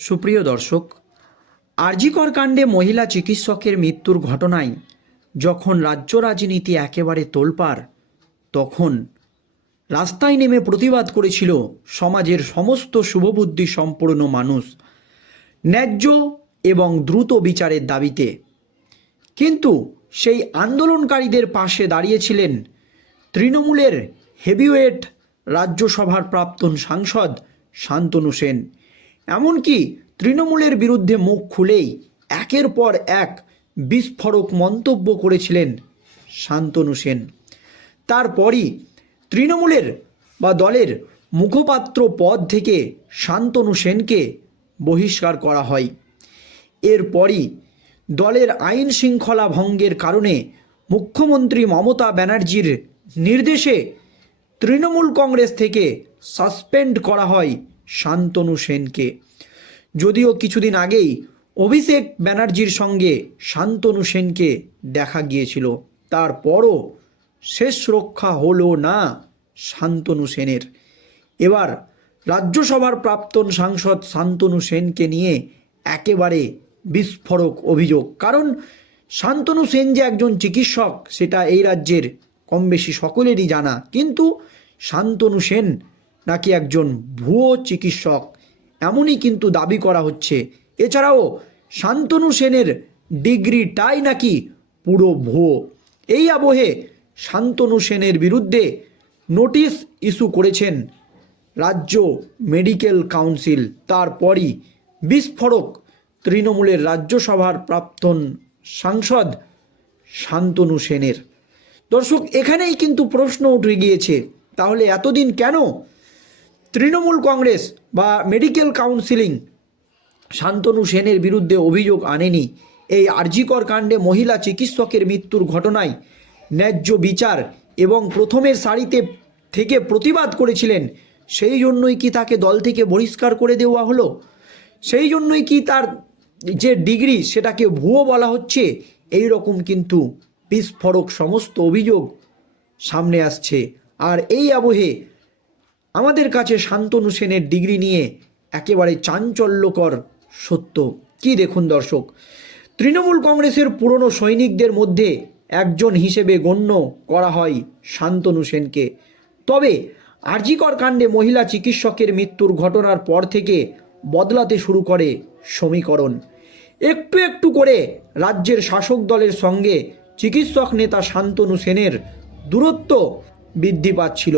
সুপ্রিয় দর্শক আরজিকর কাণ্ডে মহিলা চিকিৎসকের মৃত্যুর ঘটনায় যখন রাজ্য রাজনীতি একেবারে তোলপাড় তখন রাস্তায় নেমে প্রতিবাদ করেছিল সমাজের সমস্ত শুভবুদ্ধি সম্পূর্ণ মানুষ ন্যায্য এবং দ্রুত বিচারের দাবিতে। কিন্তু সেই আন্দোলনকারীদের পাশে দাঁড়িয়েছিলেন তৃণমূলের হেভিওয়েট রাজ্যসভার প্রাক্তন সাংসদ শান্তনু সেন। এমনকি তৃণমূলের বিরুদ্ধে মুখ খুলেই একের পর এক বিস্ফোরক মন্তব্য করেছিলেন শান্তনু সেন। তারপরই তৃণমূলের বা দলের মুখপাত্র পদ থেকে শান্তনু সেনকে বহিষ্কার করা হয়। এরপরই দলের আইন শৃঙ্খলা ভঙ্গের কারণে মুখ্যমন্ত্রী মমতা ব্যানার্জির নির্দেশে তৃণমূল কংগ্রেস থেকে সাসপেন্ড করা হয় শান্তনু সেনকে। যদিও কিছুদিন আগেই অভিষেক ব্যানার্জির সঙ্গে শান্তনু সেনকে দেখা গিয়েছিল। তারপরও শেষ রক্ষা হলো না শান্তনু সেনের। এবার রাজ্যসভার প্রাক্তন সাংসদ শান্তনু সেনকে নিয়ে একেবারে বিস্ফোরক অভিযোগ। কারণ শান্তনু সেন যে একজন চিকিৎসক, সেটা এই রাজ্যের কম বেশি সকলেরই জানা। কিন্তু শান্তনু সেন নাকি একজন ভুয়ো চিকিৎসক এমনই কিন্তু দাবি করা হচ্ছে। এছাড়াও শান্তনু সেনের ডিগ্রিটাই নাকি পুরো ভুয়ো। এই আবহে শান্তনু সেনের বিরুদ্ধে নোটিশ ইস্যু করেছেন রাজ্য মেডিকেল কাউন্সিল। তারপরই বিস্ফোরক তৃণমূলের রাজ্যসভার প্রাক্তন সাংসদ শান্তনু সেনের। দর্শক, এখানেই কিন্তু প্রশ্ন উঠে গিয়েছে, তাহলে এতদিন কেন তৃণমূল কংগ্রেস বা মেডিকেল কাউন্সিলিং শান্তনু সেনের বিরুদ্ধে অভিযোগ আনেনি। এই আরজিকর কাণ্ডে মহিলা চিকিৎসকের মৃত্যুর ঘটনায় ন্যায্য বিচার এবং প্রথমের সারিতে থেকে প্রতিবাদ করেছিলেন, সেই জন্যই কি তাকে দল থেকে বহিষ্কার করে দেওয়া হলো? সেই জন্যই কি তার যে ডিগ্রি সেটাকে ভুয়ো বলা হচ্ছে? এই রকম কিন্তু বিস্ফোরক সমস্ত অভিযোগ সামনে আসছে। আর এই আবহে আমাদের কাছে শান্তনু সেনের ডিগ্রি নিয়ে একেবারে চাঞ্চল্যকর সত্য। কি দেখুন দর্শক, তৃণমূল কংগ্রেসের পুরনো সৈনিকদের মধ্যে একজন হিসেবে গণ্য করা হয় শান্তনু সেনকে। তবে আরজিকর কাণ্ডে মহিলা চিকিৎসকের মৃত্যুর ঘটনার পর থেকে বদলাতে শুরু করে সমীকরণ। একটু একটু করে রাজ্যের শাসক দলের সঙ্গে চিকিৎসক নেতা শান্তনু সেনের দূরত্ব বৃদ্ধি পাচ্ছিল।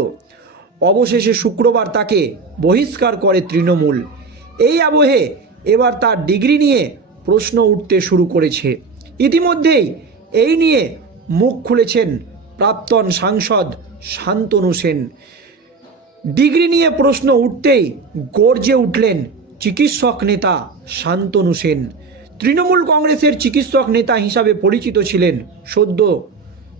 অবশেষে শুক্রবার তাকে বহিষ্কার করে তৃণমূল। এই আবহে এবার তার ডিগ্রি নিয়ে প্রশ্ন উঠতে শুরু করেছে। ইতিমধ্যেই এই নিয়ে মুখ খুলেছেন প্রাক্তন সাংসদ শান্তনু সেন। ডিগ্রি নিয়ে প্রশ্ন উঠতেই গর্জে উঠলেন চিকিৎসক নেতা শান্তনু সেন। তৃণমূল কংগ্রেসের চিকিৎসক নেতা হিসাবে পরিচিত ছিলেন সদ্য।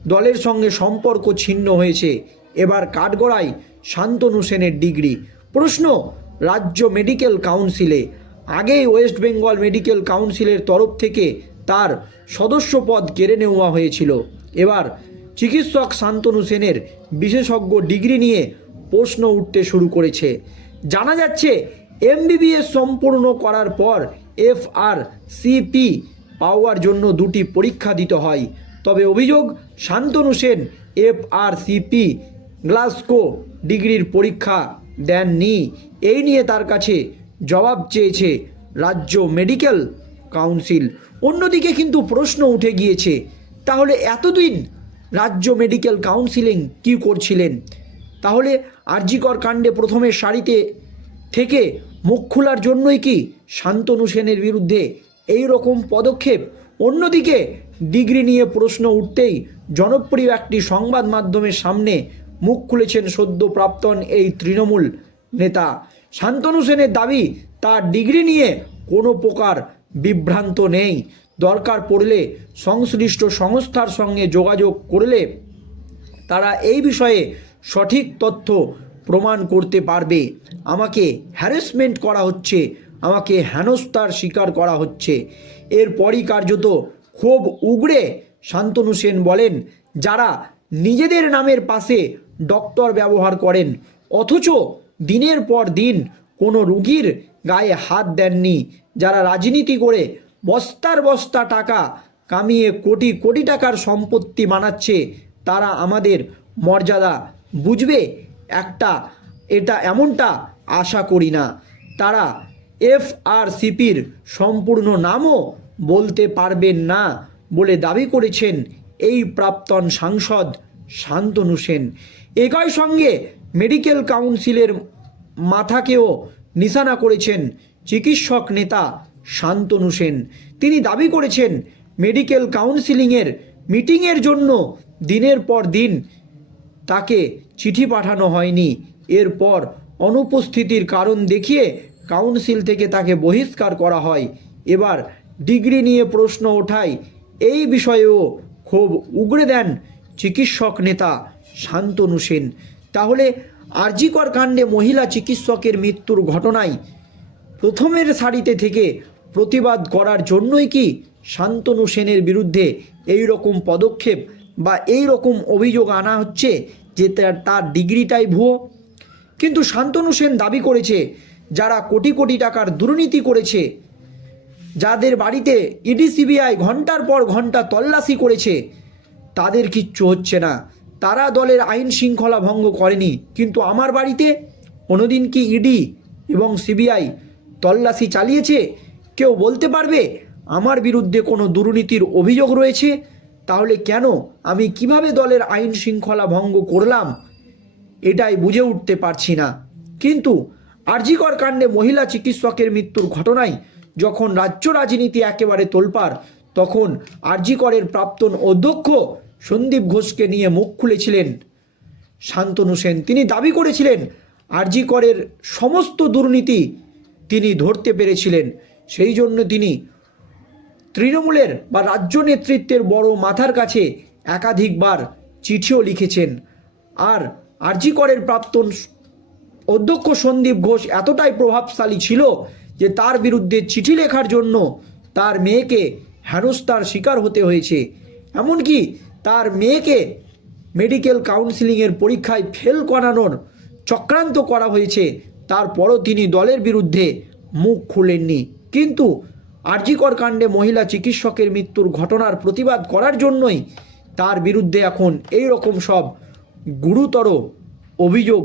দলের সঙ্গে সম্পর্ক ছিন্ন হয়েছে। এবার কাঠগড়ায় শান্তনু সেনের ডিগ্রি। প্রশ্ন, রাজ্য মেডিকেল কাউন্সিলে, আগেই ওয়েস্ট বেঙ্গল মেডিকেল কাউন্সিলের তরফ থেকে তার সদস্য পদ কেড়ে নেওয়া হয়েছিল। এবার, চিকিৎসক শান্তনু সেনের বিশেষজ্ঞ ডিগ্রি নিয়ে প্রশ্ন উঠতে শুরু করেছে। জানা যাচ্ছে এমবিবিএস সম্পূর্ণ করার পর এফ আর সিপি পাওয়ার জন্য দুটি পরীক্ষা দিতে হয়। তবে অভিযোগ, Shantanu Sen F R CP Glasgow ডিগ্রির পরীক্ষা দেননি। এই নিয়ে তার কাছে জবাব চেয়েছে রাজ্য মেডিকেল কাউন্সিল। অন্যদিকে কিন্তু প্রশ্ন উঠে গিয়েছে, তাহলে এতদিন রাজ্য মেডিকেল কাউন্সিলিং কি করছিলেন? তাহলে আরজিকর কাণ্ডে প্রথমে সারিতে থেকে মুখ খোলার জন্যই কি শান্তনু সেনের বিরুদ্ধে এই রকম পদক্ষেপ? অন্যদিকে ডিগ্রি নিয়ে প্রশ্ন উঠতেই জনপ্রিয় একটি সংবাদ মাধ্যমের সামনে মুখ খুলেছেন সদ্য প্রাপ্তন এই তৃণমূল নেতা। শান্তনু সেনের দাবি, তার ডিগ্রি নিয়ে কোনো প্রকার বিভ্রান্ত নেই। দরকার পড়লে সংশ্লিষ্ট সংস্থার সঙ্গে যোগাযোগ করলে তারা এই বিষয়ে সঠিক তথ্য প্রমাণ করতে পারবে। আমাকে হ্যারাসমেন্ট করা হচ্ছে, আমাকে হেনস্থার শিকার করা হচ্ছে। এরপরই কার্যত খুব উগড়ে শান্তনু সেন বলেন, যারা নিজেদের নামের পাশে ডক্টর ব্যবহার করেন। অথচ দিনের পর দিন কোনো রুগীর গায়ে হাত দেননি। যারা রাজনীতি করে বস্তার বস্তা টাকা কামিয়ে কোটি কোটি টাকার সম্পত্তি বানাচ্ছে, তারা আমাদের মর্যাদা বুঝবে? একটা এটা এমনটা আশা করি না। তারা এফ আর সিপির সম্পূর্ণ নামও বলতে পারবেন না বলে দাবি করেছেন এই প্রাক্তন সাংসদ শান্তনু সেন। একই সঙ্গে মেডিকেল কাউন্সিলের মাথাকেও নিশানা করেছেন চিকিৎসক নেতা শান্তনু সেন। তিনি দাবি করেছেন, মেডিকেল কাউন্সিলিংয়ের মিটিংয়ের জন্য দিনের পর দিন তাকে চিঠি পাঠানো হয়নি। এরপর অনুপস্থিতির কারণ দেখিয়ে কাউন্সিল থেকে তাকে বহিষ্কার করা হয়। এবার ডিগ্রি নিয়ে প্রশ্ন ওঠায় এই বিষয়েও খুব উগড়ে দেন চিকিৎসক নেতা শান্তনু সেন। তাহলে আরজিকর কাণ্ডে মহিলা চিকিৎসকের মৃত্যুর ঘটনায় প্রথমের সারিতে থেকে প্রতিবাদ করার জন্যই কি শান্তনু সেনের বিরুদ্ধে এই রকম পদক্ষেপ বা এই রকম অভিযোগ আনা হচ্ছে যে তার ডিগ্রিটাই ভুয়ো? কিন্তু শান্তনু সেন দাবি করেছে, যারা কোটি কোটি টাকার দুর্নীতি করেছে, যাদের বাড়িতে ইডি, সিবিআই ঘণ্টার পর ঘণ্টা তল্লাশি করেছে তাদের কিচ্ছু হচ্ছে না। তারা দলের আইন শৃঙ্খলা ভঙ্গ করেনি। কিন্তু আমার বাড়িতে কোনোদিন কি ইডি এবং সিবিআই তল্লাশি চালিয়েছে? কেউ বলতে পারবে? আমার বিরুদ্ধে কোনো দুর্নীতির অভিযোগ রয়েছে? তাহলে কেন আমি কীভাবে দলের আইন শৃঙ্খলা ভঙ্গ করলাম? এটাই বুঝে উঠতে পারছি না। কিন্তু আরজিকর কাণ্ডে মহিলা চিকিৎসকের মৃত্যুর ঘটনায় যখন রাজ্য রাজনীতি একেবারে তোলপাড় তখন আরজিকরের প্রাক্তন অধ্যক্ষ সন্দীপ ঘোষকে নিয়ে মুখ খুলেছিলেন। শান্তনু সেন, তিনি দাবি করেছিলেন, আরজিকরের সমস্ত দুর্নীতি তিনি ধরতে পেরেছিলেন। সেই জন্য তিনি তৃণমূলের বা রাজ্য নেতৃত্বের বড় মাথার কাছে একাধিকবার চিঠিও লিখেছেন। আর আরজিকরের প্রাক্তন অধ্যক্ষ সন্দীপ ঘোষ এতটাই প্রভাবশালী ছিল যে তার বিরুদ্ধে চিঠি লেখার জন্য তার মেয়েকে হেনস্থার শিকার হতে হয়েছে। এমনকি তার মেয়েকে মেডিকেল কাউন্সিলিংয়ের পরীক্ষায় ফেল করানোর চক্রান্ত করা হয়েছে। তারপরও তিনি দলের বিরুদ্ধে মুখ খুলেননি। কিন্তু আরজিকর কাণ্ডে মহিলা চিকিৎসকের মৃত্যুর ঘটনার প্রতিবাদ করার জন্যই তার বিরুদ্ধে এখন এই রকম সব গুরুতর অভিযোগ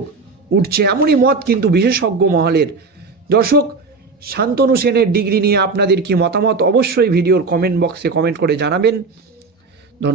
উঠছে। এমনই মত কিন্তু বিশেষজ্ঞ মহলের। দর্শক শান্তনু সেনের ডিগ্রি নিয়ে আপনাদের কি মতামত? অবশ্যই ভিডিওর কমেন্ট বক্সে কমেন্ট করে জানাবেন।